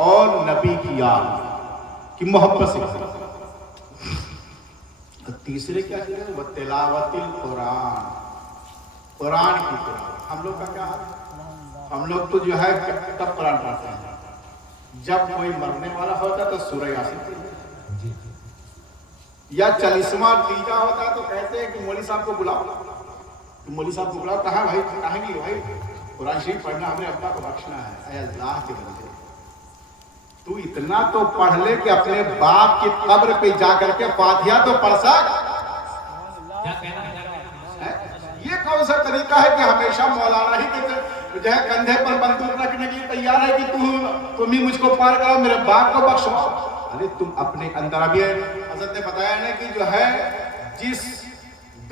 اور نبی کی یاد کی محبت سے. تیسرے کیا چیز ہے؟ وہ تلاوت القرآن، قرآن کی تلاوت. ہم لوگ کا کیا حال ہے؟ ہم لوگ تو جو ہے کب قرآن پڑھتے ہیں؟ جب کوئی مرنے والا ہوتا ہے تو سورہ یاسین پڑھتے ہیں، یا 40واں تیجا ہوتا ہے تو کہتے ہیں کہ مولوی صاحب کو بلاؤ. مولوی صاحب کو بلاؤ. کہاں بھائی؟ کہیں گے بھائی قرآن شریف پڑھنا، ہم نے ابا کو بخشنا ہے. اے اللہ کے بندے، تو اتنا تو پڑھ لے کہ اپنے باپ کی قبر پہ جا کر کے فاتحہ تو پڑھ سک. یہ کون سا طریقہ ہے کہ ہمیشہ مولانا ہی کے جو ہے کندھے پر بندوق رکھنے کے لیے تیار ہے کہ تم ہی مجھ کو پار کرو، میرے باپ کو بخشو. ارے تم اپنے اندر، ابھی حضرت نے بتایا نا کہ جو ہے جس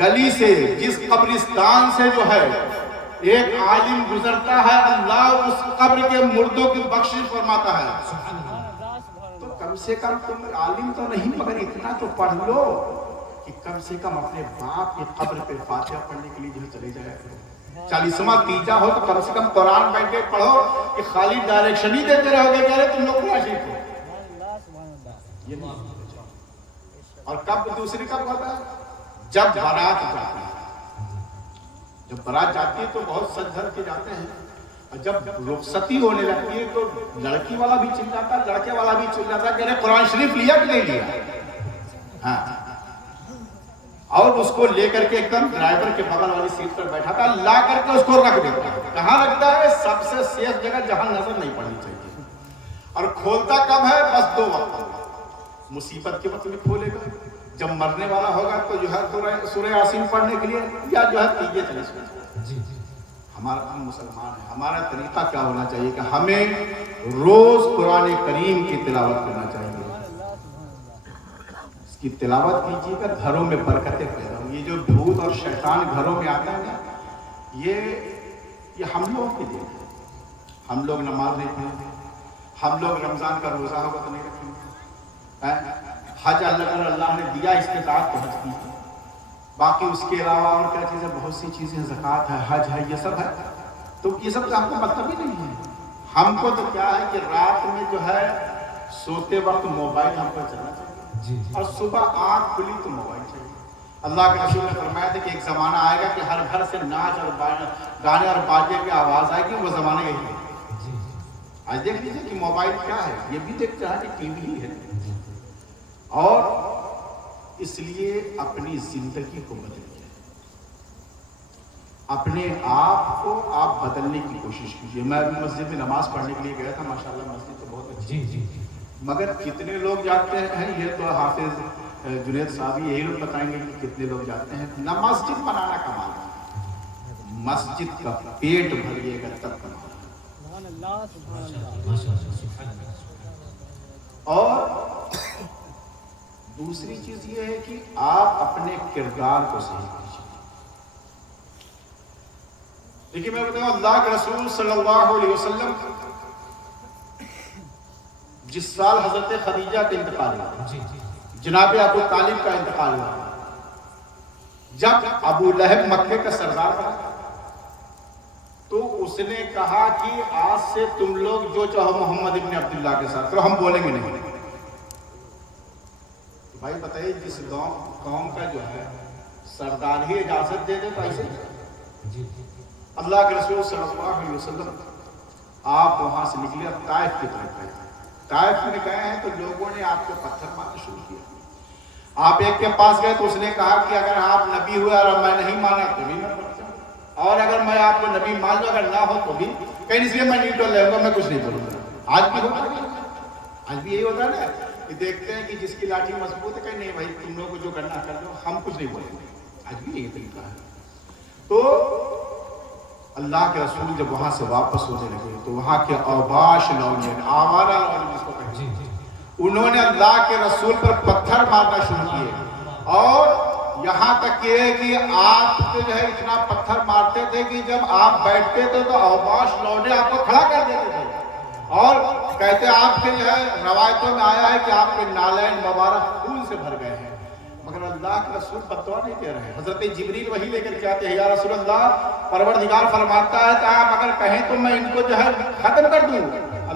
گلی سے، جس قبرستان سے جو ہے ایک عالم گزرتا ہے، اللہ اس قبر کے مردوں کی بخشش فرماتا ہے. تو کم سے کم تم عالم تو نہیں مگر اتنا تو پڑھ لو کہ کم سے کم اپنے باپ کی قبر پہ فاتحہ پڑھنے کے لیے جو چلے جائے. 40واں تیجا ہو تو کم سے کم قرآن بیٹھ کے پڑھو کہ خالی ڈائریکشن ہی دیتے رہو گے. کہہ رہے تم لوگ قرآن شریف کو. اور کب دوسری کب ہوتا ہے؟ جب بارات جاتی ہے. جب بارات جاتی ہے تو بہت سج دھج کے جاتے ہیں، اور جب رخصتی ہونے لگتی ہے تو لڑکی والا بھی چلاتا ہے، لڑکے والا بھی چلاتا ہے کہ ارے قرآن شریف لیا کہ نہیں لیا. ہاں، اور اس کو لے کر کے ایک دم ڈرائیور کے بغل والی سیٹ پر بیٹھا تھا، لا کر کے اس کو رکھ دیتا ہے. کہاں رکھتا ہے؟ سب سے سیف جگہ جہاں نظر نہیں پڑنی چاہیے. اور کھولتا کب ہے؟ بس 2 وقت. مصیبت کے وقت میں کھولے گا، جب مرنے والا ہوگا تو جو ہے سورہ یاسین پڑھنے کے لیے، یا جو ہے تیجے چلے سورہ. ہمارا ہم مسلمان ہیں، ہمارا طریقہ کیا ہونا چاہیے کہ ہمیں روز قرآن کریم کی تلاوت کرنا چاہیے. اس کی تلاوت کیجیے گا، گھروں میں برکتیں پیدا ہوں. یہ جو بھوت اور شیطان گھروں میں آتا ہے نا، یہ ہم لوگوں کے لیے. ہم لوگ نماز نہیں پڑھیں گے، ہم لوگ رمضان کا روزہ ہوگا تو نہیں رکھیں گے. حج اللہ نے دیا استطاعت کو حج کی. باقی اس کے علاوہ اور کیا چیزیں، بہت سی چیزیں، زکوٰۃ ہے، حج ہے، یہ سب ہے. تو یہ سب کا ہم کو مطلب ہی نہیں ہے. ہم کو تو کیا ہے کہ رات میں جو ہے سوتے وقت موبائل ہم کو چلنا چاہیے، اور صبح آنکھ کھلی تو موبائل چاہیے. اللہ کے رسول نے فرمایا تھا کہ ایک زمانہ آئے گا کہ ہر گھر سے ناچ اور گانے اور باجے کی آواز آئے گی. وہ زمانہ یہی ہے. آج دیکھ لیجیے کہ موبائل کیا ہے، یہ بھی دیکھتا ہے کہ ٹی وی ہی ہے. اور اس لیے اپنی زندگی کو بدلیے، اپنے آپ کو آپ بدلنے کی کوشش کیجیے. میں مسجد میں نماز پڑھنے کے لیے گیا تھا، ماشاءاللہ مسجد تو بہت اچھی ہے، مگر کتنے لوگ جاتے ہیں یہ تو حافظ جنید صاحب یہی لوگ بتائیں گے کہ کتنے لوگ جاتے ہیں. نہ مسجد بنانا کمال ہے، مسجد کا پیٹ بھریے گا تب کمال. اور دوسری چیز یہ ہے کہ آپ اپنے کردار کو صحیح کیجیے. دیکھیے میں بتاؤں، اللہ کے رسول صلی اللہ علیہ وسلم جس سال حضرت خدیجہ کا انتقال ہوا، جناب ابو طالب کا انتقال ہوا، جب ابو لہب مکے کا سردار بنا تو اس نے کہا کہ آج سے تم لوگ جو چاہو محمد ابن عبداللہ کے ساتھ کرو، ہم بولیں گے نہیں. بھائی بتائیے، جس قوم کا جو ہے سردار ہی اجازت دے دے تو ایسے اللہ کے رسول صلی اللہ علیہ وسلم آپ وہاں سے نکلے، اب طائف کی طرف گئے. طائف میں گئے ہیں تو لوگوں نے آپ کو پتھر مارنا شروع کیا. آپ ایک کے پاس گئے تو اس نے کہا کہ اگر آپ نبی ہوئے اور میں نہیں مانا تو بھی میں پڑھتا ہوں، اور اگر میں آپ کو نبی مان لوں اگر نہ ہو تو بھی کہیں، اس لیے میں نہیں ٹول لوں گا، میں کچھ نہیں بولوں گا. آج بھی ہوتا ہے، آج بھی یہی ہوتا ہے نا کہ دیکھتے ہیں کہ جس کی لاٹھی مضبوط ہے، کہیں نہیں بھائی تم لوگوں کو جو کرنا کر دو، ہم کچھ نہیں بولیں گے. آج بھی یہی طریقہ ہے. تو اللہ کے رسول جب وہاں سے واپس ہونے لگے تو وہاں کے اوباش نوجوان، آوارہ نوجوان جس کو کہیں، انہوں نے اللہ کے رسول پر پتھر مارنا شروع کیے. اور یہاں تک کہ آپ جو ہے اتنا پتھر مارتے تھے کہ جب آپ بیٹھتے تھے تو اوباش لوڈے آپ کو کھڑا کر دیتے تھے. اور کہتے آپ کے جو ہے روایتوں میں آیا ہے کہ آپ کے نالین مبارک خون سے بھر گئے ہیں، مگر اللہ کے رسول فتویٰ نہیں دے رہے. حضرت جبریل وہی لے کر کے آتے ہیں، یا رسول اللہ پروردگار فرماتا ہے کہ آپ اگر کہیں تو میں ان کو جو ہے ختم کر دوں.